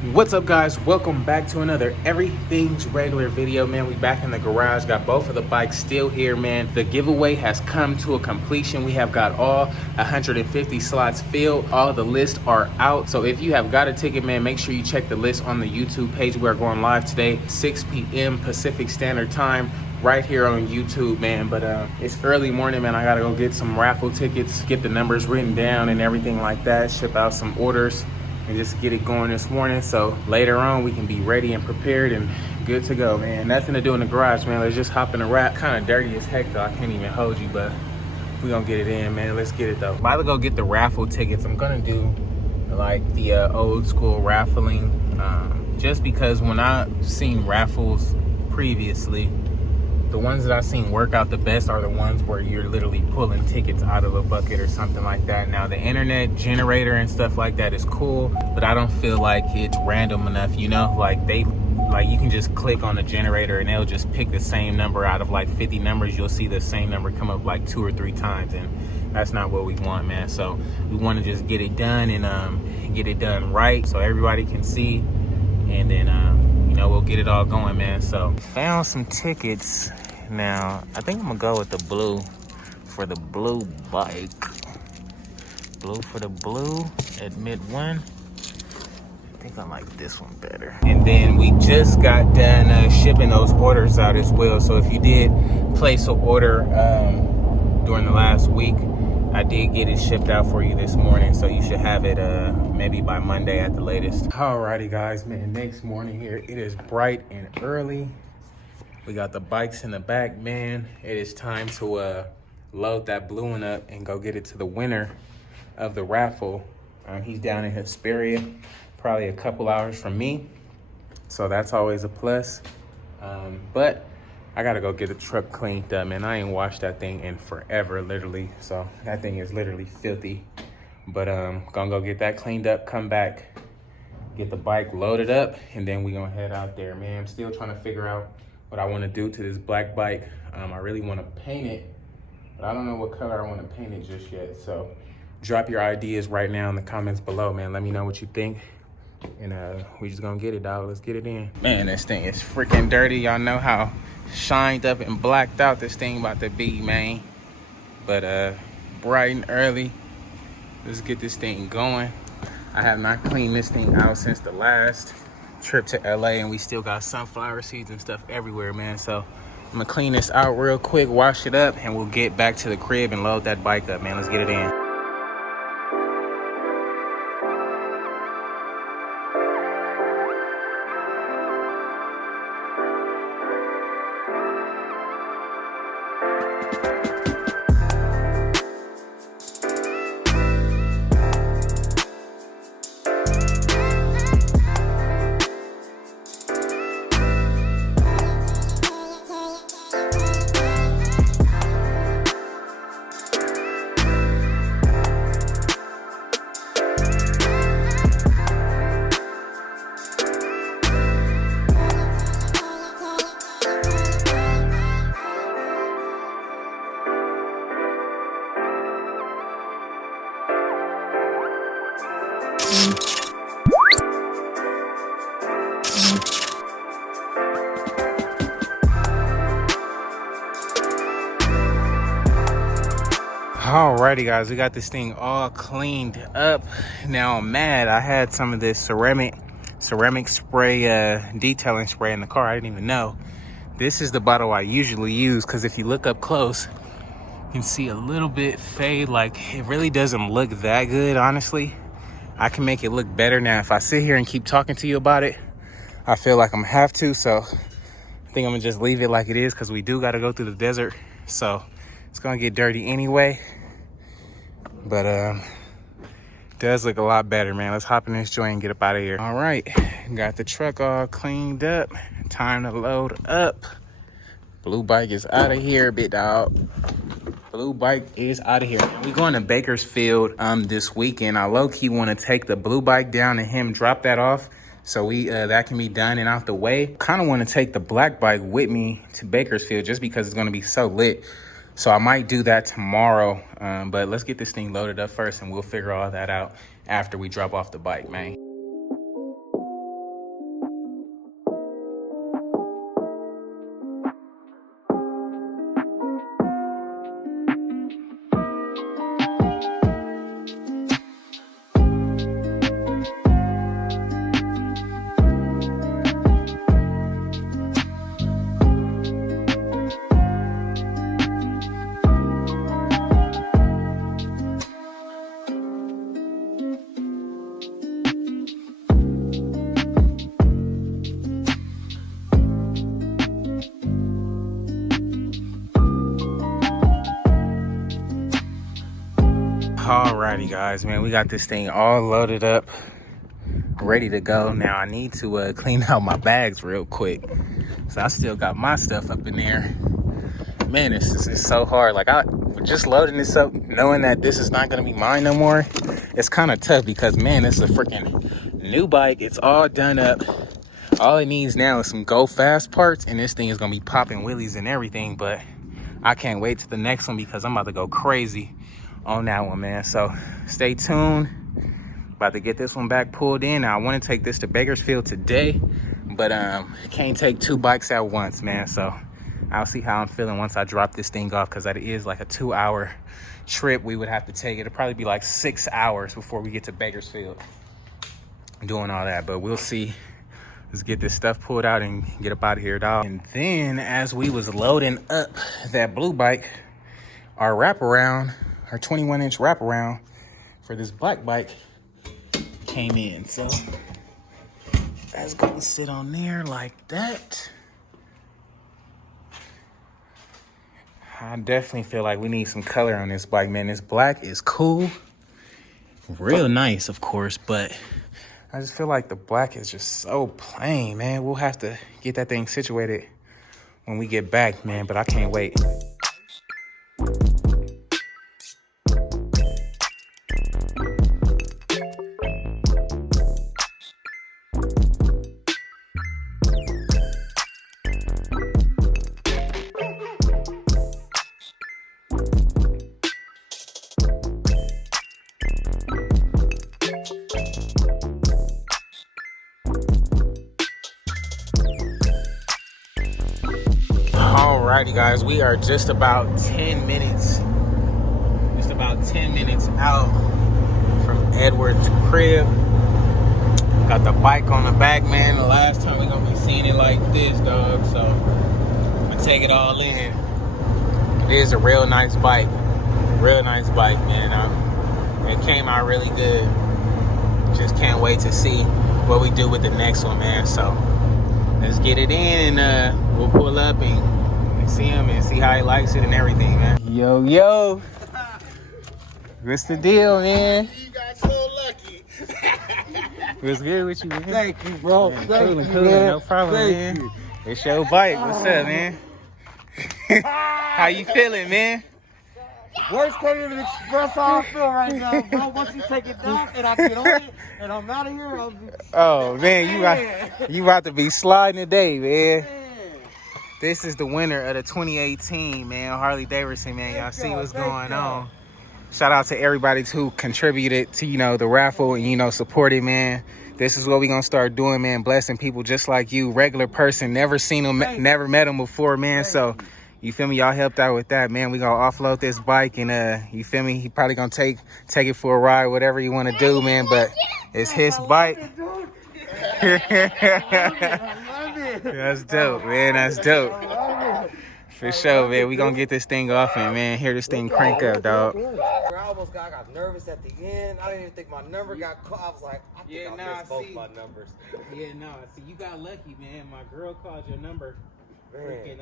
What's up, guys? Welcome back to another Everything's Regular video, man. We back in the garage, got both of the bikes still here, man. The giveaway has come to a completion. We have got all 150 slots filled. All the lists are out. So if you have got a ticket, man, make sure you check the list on the YouTube page. We're going live today, 6 p.m. Pacific Standard Time, right here on YouTube, man. But it's early morning, man. I gotta go get some raffle tickets, get the numbers written down and everything like that, ship out some orders, and just get it going this morning, so later on we can be ready and prepared and good to go, man. Nothing to do in the garage, man. Let's just hop in the wrap. Kind of dirty as heck though, I can't even hold you, but we gonna get it in, man. Let's get it though. About to go get the raffle tickets. I'm gonna do like the old school raffling, just because when I've seen raffles previously, the ones that I've seen work out the best are the ones where you're literally pulling tickets out of a bucket or something like that. Now, the internet generator and stuff like that is cool, but I don't feel like it's random enough, you know? Like you can just click on the generator and they'll just pick the same number out of like 50 numbers. You'll see the same number come up like 2 or 3 times, and that's not what we want, man. So we want to just get it done and get it done right so everybody can see, and then you know, we'll get it all going, man. So found some tickets. Now I think I'm gonna go with the blue for the blue bike. Blue for the blue at mid one. I think I like this one better. And then we just got done shipping those orders out as well. So if you did place an order during the last week, I did get it shipped out for you this morning, so you should have it maybe by Monday at the latest. Alrighty, guys, man, next morning here. It is bright and early. We got the bikes in the back, man. It is time to load that blue one up and go get it to the winner of the raffle. He's down in Hesperia, probably a couple hours from me, so that's always a plus. But I gotta go get the truck cleaned up, man. I ain't washed that thing in forever, literally. So that thing is literally filthy. But gonna go get that cleaned up, come back, get the bike loaded up, and then we gonna head out there, man. I'm still trying to figure out what I want to do to this black bike. I really want to paint it, but I don't know what color I want to paint it just yet. So drop your ideas right now in the comments below, man. Let me know what you think, and we just gonna get it, dog. Let's get it in. Man, this thing is freaking dirty. Y'all know how shined up and blacked out this thing about to be, man. But bright and early, let's get this thing going. I have not cleaned this thing out since the last trip to LA, and we still got sunflower seeds and stuff everywhere, man. So I'm gonna clean this out real quick, wash it up, and we'll get back to the crib and load that bike up, man. Let's get it in. Alrighty, guys, we got this thing all cleaned up. Now I'm mad. I had some of this ceramic spray, detailing spray in the car. I didn't even know. This is the bottle I usually use, because if you look up close, you can see a little bit fade. Like, it really doesn't look that good, honestly. I can make it look better. Now, if I sit here and keep talking to you about it, I feel like I'm gonna have to. So I think I'm gonna just leave it like it is, because we do got to go through the desert. So it's gonna get dirty anyway. But does look a lot better, man. Let's hop in this joint and get up out of here. All right, got the truck all cleaned up. Time to load up. Blue bike is out of here, big dog. Blue bike is out of here. We going to Bakersfield this weekend. I low-key want to take the blue bike down and him drop that off, so we that can be done and out the way. Kind of want to take the black bike with me to Bakersfield just because it's going to be so lit. So I might do that tomorrow, but let's get this thing loaded up first, and we'll figure all that out after we drop off the bike, man. Alrighty guys, man, we got this thing all loaded up, ready to go. Now I need to clean out my bags real quick. So I still got my stuff up in there. Man, it's so hard. Like, just loading this up, knowing that this is not gonna be mine no more, it's kind of tough because, man, it's a freaking new bike. It's all done up. All it needs now is some go fast parts, and this thing is gonna be popping wheelies and everything. But I can't wait to the next one because I'm about to go crazy on that one, man. So stay tuned. About to get this one back pulled in. Now I want to take this to Bakersfield today, but can't take two bikes at once, man. So I'll see how I'm feeling once I drop this thing off, because that is like a 2-hour trip we would have to take. It'll probably be like 6 hours before we get to Bakersfield doing all that, but we'll see. Let's get this stuff pulled out and get up out of here, dog. And then as we was loading up that blue bike, our wraparound, our 21-inch wraparound for this black bike came in. So that's gonna sit on there like that. I definitely feel like we need some color on this bike, man. This black is cool, real nice, of course, but I just feel like the black is just so plain, man. We'll have to get that thing situated when we get back, man, but I can't wait. Alrighty guys, we are just about 10 minutes out from Edward's crib. Got the bike on the back, man. The last time we gonna be seeing it like this, dog. So I'm gonna take it all in. It is a real nice bike, man. It came out really good. Just can't wait to see what we do with the next one, man. So let's get it in, and we'll pull up and see him and see how he likes it and everything, man. Yo. What's the deal, man? You got so lucky. What's good with you, man? Thank you, bro. Man, Thank you, coolin', man. no problem, Thank man. It's your bike. What's up, man? How you feeling, man? Words can't even express how I feel right now, bro. Once you take it down and I get on it and I'm out of here, I'll be... Oh, man, you about to be sliding today, man. This is the winner of the 2018, man, Harley Davidson, man. Y'all see what's going on. Shout out to everybody who contributed to, the raffle and, supported, man. This is what we gonna start doing, man. Blessing people just like you, regular person, never seen them, never met them before, man. So, you feel me? Y'all helped out with that, man. We gonna offload this bike, and you feel me? He probably gonna take it for a ride, whatever you want to do, man. But it's his bike. That's dope, man. That's dope. For sure, man. We gonna get this thing off and, man, hear this thing crank up, dog. I got nervous at the end. I didn't even think my number got caught. I was like, I think I missed both my numbers. See, you got lucky, man. My girl called your number. Freaking,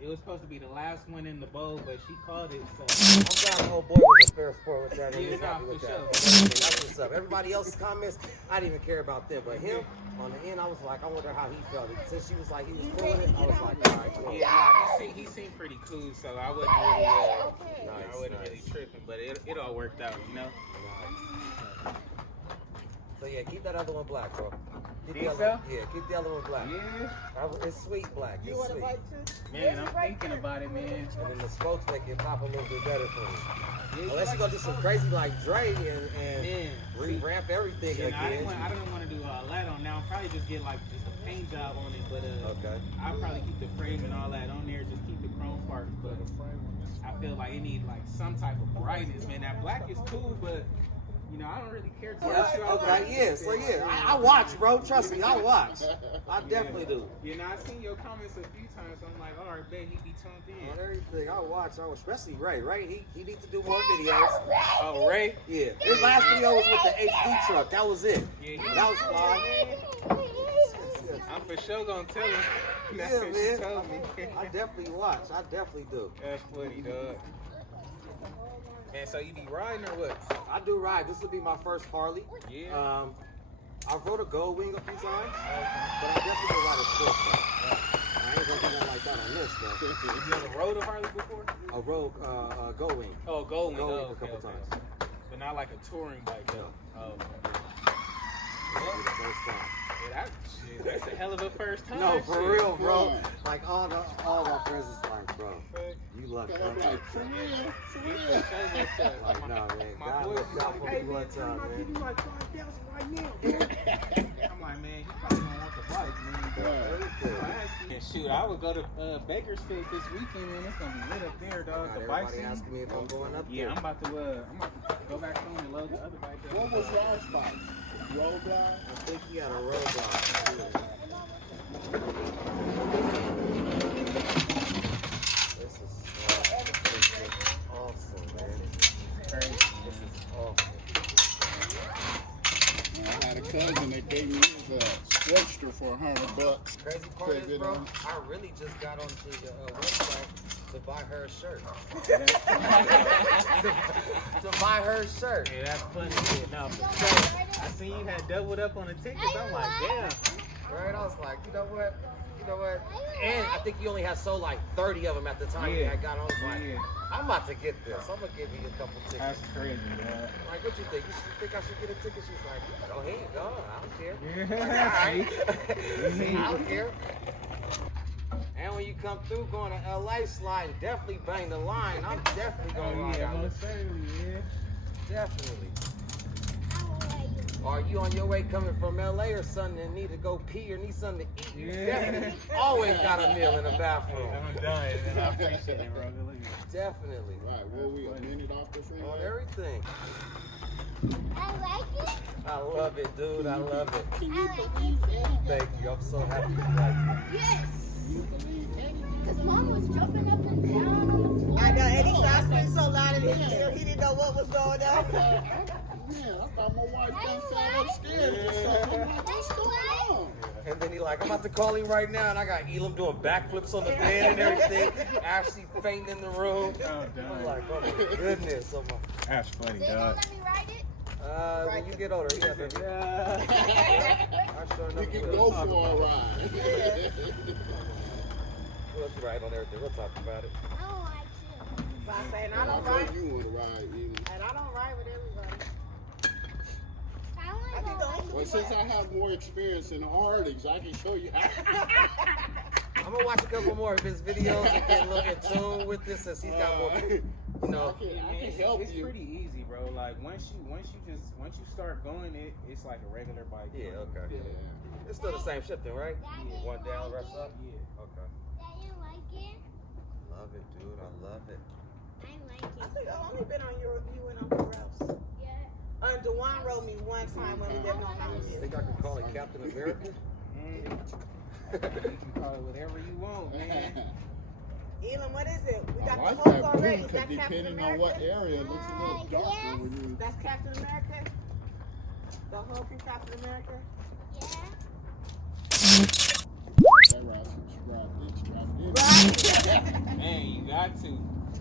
it was supposed to be the last one in the bowl, but she called it, so. I'm glad the whole boy was a fair sport with that. For sure. That's what's up. Everybody else's comments, I didn't even care about them, but him, on the end, I was like, I wonder how he felt. Since she was like, he was cool with it, I was like, all right, cool. Yeah, he seemed pretty cool, so I wasn't really tripping, but it all worked out, Nice. So yeah, keep that other one black, bro. Keep Think the so? keep the other one black. Yeah. It's sweet black. It's sweet. Man, I'm thinking about it, man. And then the spokes make it pop a little bit better for me. Unless you go do some crazy like Dre and revamp everything again. I don't want to do all that on now. I'll probably just get like just a paint job on it, but okay. I'll probably keep the frame and all that on there. Just keep the chrome part, but I feel like it needs like some type of brightness, man. That black is cool, but I don't really care too much. I watch, bro. Trust me, I watch. I definitely do. I've seen your comments a few times, so I'm like, all right, bet he be tuned in. On everything, I watch, especially Ray. Ray, he needs to do more videos. Oh, Ray? Yeah. His last video was with the HD truck. That was it. Yeah, that was fly. I'm for sure gonna tell him. Yeah, man. I definitely watch. I definitely do. That's funny, dog. And so you be riding or what? I do ride. This will be my first Harley. Yeah. I rode a Gold Wing a few times, but I definitely ride a sport car. I ain't gonna do nothing like that on this though. You ever rode a Harley before? I rode Gold Wing. Oh, Gold Wing. Gold Wing Oh, a couple times. But not like a touring bike though. Oh. This will be the first time. Yeah, that's a hell of a first time. No, for real, bro. Yeah. Like all my friends is like, bro, you lucky. I'm like, For real. like, nah, man. My God boys look was out for like, me one time, I'll give you man. like 5,000 right now. I'm like, man, you probably don't want the bike, man. Yeah, shoot, I would go to Bakersfield this weekend, man. It's gonna be lit up there, dog. God, The bike everybody scene. asking me if I'm going up Yeah, there. I'm about to go back home and load the other bike up. What was your spot? Road guy? I think he had a road dog. This is awesome, man. Crazy. This is awesome. I had a cousin that gave me his Sportster for $100. Crazy part Put is, it bro, on. I really just got onto the website to buy her a shirt. to buy her a shirt. Yeah, that's funny shit. No, for sure. I seen you had doubled up on the tickets. I'm like, damn. Right? I was like, you know what? And I think he only had sold like 30 of them at the time Yeah. I got on. I was like, Yeah. I'm about to get this. I'm gonna give you a couple tickets. That's crazy, man. Like, what you think? You think I should get a ticket? She's like, go ahead, go. I don't care. Yeah. I don't care. And when you come through going to LA sliding, definitely bang the line. I'm definitely gonna ride Yeah, out. most certainly, yeah. Definitely. Are you on your way coming from LA or something and need to go pee or need something to eat? You Yeah. definitely always got a meal in the bathroom. I'm dying, and I appreciate it, bro. Good looking. Definitely. Right, well, we a minute off the freeway. On everything. I like it. I love it, dude. I love it. Can I you like believe it that? Thank you. I'm so happy you like it. Yes. Can you believe anything? Because Mom was jumping up and down on the floor. I know, and he started screaming so loud in his ear, he didn't know what was going on. Man, I thought my wife just sat upstairs or something. I'm like, what's going on? And then he like, I'm about to call him right now, and I got Elam doing backflips on the bed and everything. Ashley fainting in the room. Oh, I'm damn. like, oh my goodness. Oh my. That's funny, So you gonna dog. let me ride it? When you get older, yeah, baby. I sure We enough can will. go for a ride. We'll ride on everything. We'll talk about it. I don't like to. But I say, and I I don't know ride, you want to ride either. and I don't ride with everybody. I I want can to go go. Well, since I have more experience in the Harleys, I can show you how. I'm gonna watch a couple more of his videos and get a little in tune with this, since he's got more. You know, I can help It's you. pretty easy, bro. Like once you start going, it's like a regular bike. yeah, okay. Yeah. It's still the same shifting, right? Daddy, One down, like rest it? up. Yeah. Okay. Daddy, you like it? Love it, dude. I love it. I like I it. think I've only been on you and Uncle Ralph's. Yeah. Dewan rode me one time when we lived on I Mountain think I can call it Captain America. You can call it whatever you want, man. Elam, what is it? We My got wife the Hulk had already. blue, Is that 'cause Captain depending on what America? area, it looks a little darker when you. That's Captain America? The Hulk and Captain America? Yeah. That ride strapped in. Man, you got to.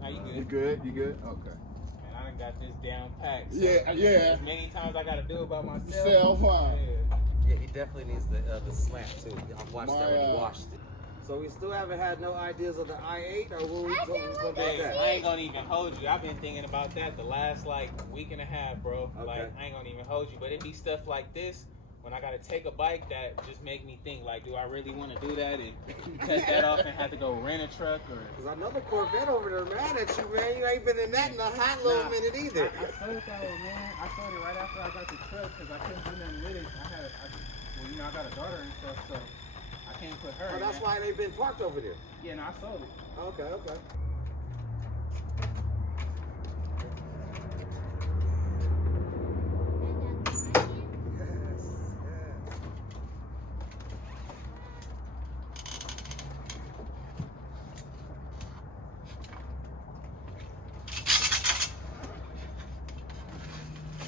Now you You good. good? You good? Okay. Man, I done got this down packed. So Yeah. As many times I gotta do it by myself. Self, huh? Yeah. Yeah, he definitely needs the slant too. I've watched that when he My, washed it. So we still haven't had no ideas of the I-8, or what we I feel gonna like do Hey, that? I ain't gonna even hold you. I've been thinking about that the last like week and a half, bro. Okay. Like I ain't gonna even hold you, but it be stuff like this when I gotta take a bike that just make me think like, do I really want to do that and cut that off and have to go rent a truck or? Cause I know the Corvette over there mad at you, man. You ain't been in that in a hot little Nah, minute either. I sold that one, man. I sold it right after I got the truck because I couldn't do nothing with it. Well, you know, I got a daughter and stuff, so I can't put her. Oh, in that's that. why they've been parked over there. Yeah, no, I sold it. Okay, okay. Yes, yes.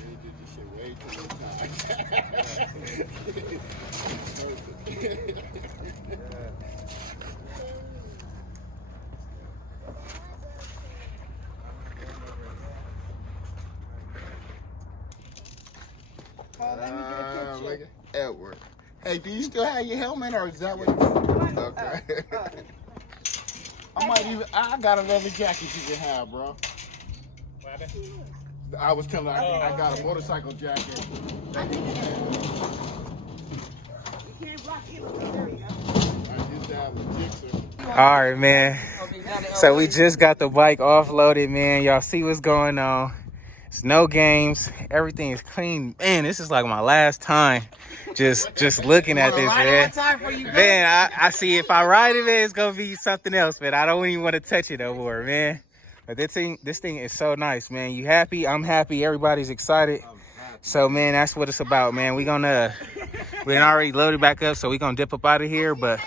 We did this shit way too many times. Hey, do you still have your helmet, or is that what? Okay. I got another jacket you can have, bro. I was telling her I got a motorcycle jacket. I just have a jixer. All right, man. So we just got the bike offloaded, man. Y'all see what's going on. It's no games. Everything is clean. Man, this is like my last time just looking at this, man. Man, I see if I ride it, man, it's going to be something else, man. I don't even want to touch it no more, man. But this thing is so nice, man. You happy? I'm happy. Everybody's excited. So, man, that's what it's about, man. We already loaded back up, so we going to dip up out of here, but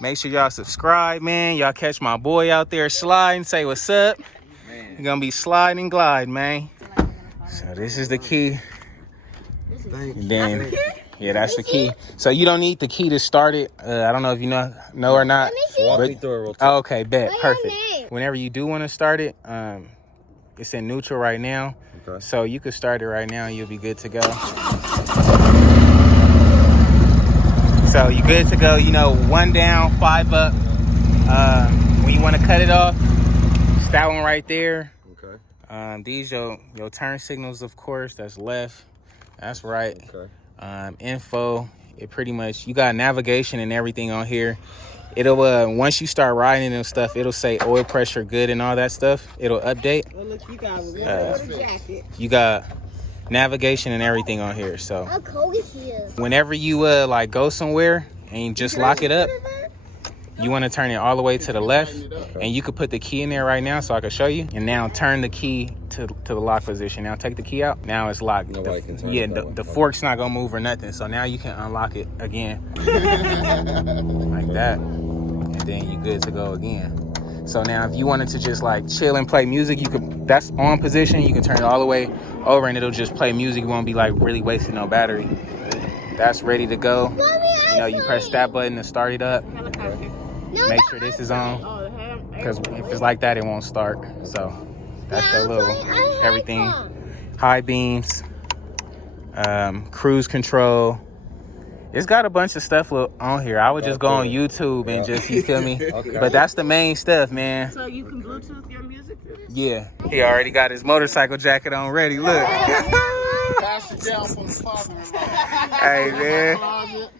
make sure y'all subscribe, man. Y'all catch my boy out there sliding. Say what's up. You're going to be sliding and glide, man. So this is the key. And then, yeah, that's the key. So you don't need the key to start it. I don't know if you know or not. Walk me through it real quick. Oh, okay, bet. What's your Perfect. name? Whenever you do want to start it, it's in neutral right now. Okay. So you could start it right now and you'll be good to go. So you're good to go, you know, 1 down, 5 up. When you want to cut it off, it's that one right there. Okay. These your turn signals, of course. That's left. That's right. Okay. Info. It pretty much, you got navigation and everything on here. It'll once you start riding and stuff, it'll say oil pressure good and all that stuff. It'll update. Oh, look, you got a jacket. You got navigation and everything on here. So How cold is here? whenever you like go somewhere and you just lock it up, you want to turn it all the way to the left, and you could put the key in there right now so I can show you. And now turn the key to the lock position. Now take the key out. Now it's locked. Nobody can turn Yeah, it that way. the fork's not gonna move or nothing. So now you can unlock it again like that, and then you good to go again. So now if you wanted to just like chill and play music, you could. That's on position. You can turn it all the way over, and it'll just play music. You won't be like really wasting no battery. That's ready to go. You know, you press that button to start it up. Make sure this is on, because if it's like that, it won't start. So that's your little everything. High beams, cruise control. It's got a bunch of stuff on here. I would just go on YouTube and just, you feel me? Okay. But that's the main stuff, man. So you can Bluetooth your music to this? Yeah. He already got his motorcycle jacket on ready. Look. Pass it down from the father-in-law. Hey, man. Closet.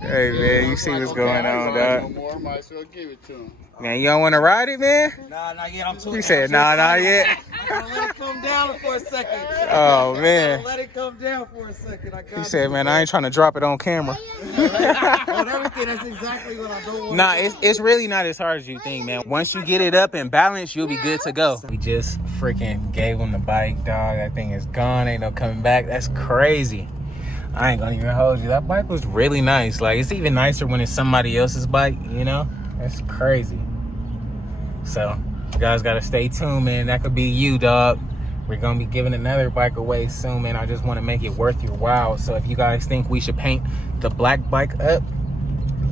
Hey, man. You see what's going on, No dog? more. Might as well give it to him. Man, you don't want to ride it, man? Nah, not yet. I'm too. You said, nah, not yet. I'm gonna let it come down for a second. Oh, man. Let it come down for a second. I got He said, man, I ain't trying to drop it on camera. on everything. That's exactly what I don't want. Nah, it's really not as hard as you think, man. Once you get it up and balanced, you'll be good to go. We just freaking gave him the bike, dog. That thing is gone. Ain't no coming back. That's crazy. I ain't gonna even hold you. That bike was really nice. Like, it's even nicer when it's somebody else's bike, you know? That's crazy. So, you guys gotta stay tuned, man. That could be you, dog. We're gonna be giving another bike away soon, man. I just wanna make it worth your while. So if you guys think we should paint the black bike up,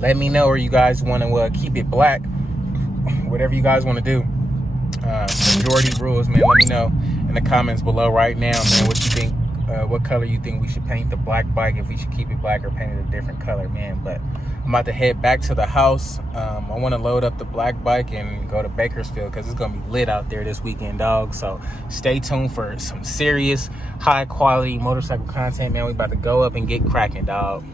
let me know, or you guys wanna keep it black. Whatever you guys wanna do. Majority rules, man. Let me know in the comments below right now, man, what you think. What color you think we should paint the black bike, if we should keep it black or paint it a different color, man. But I'm about to head back to the house. I want to load up the black bike and go to Bakersfield, because it's gonna be lit out there this weekend, dog. So stay tuned for some serious high quality motorcycle content, man. We about to go up and get cracking, dog.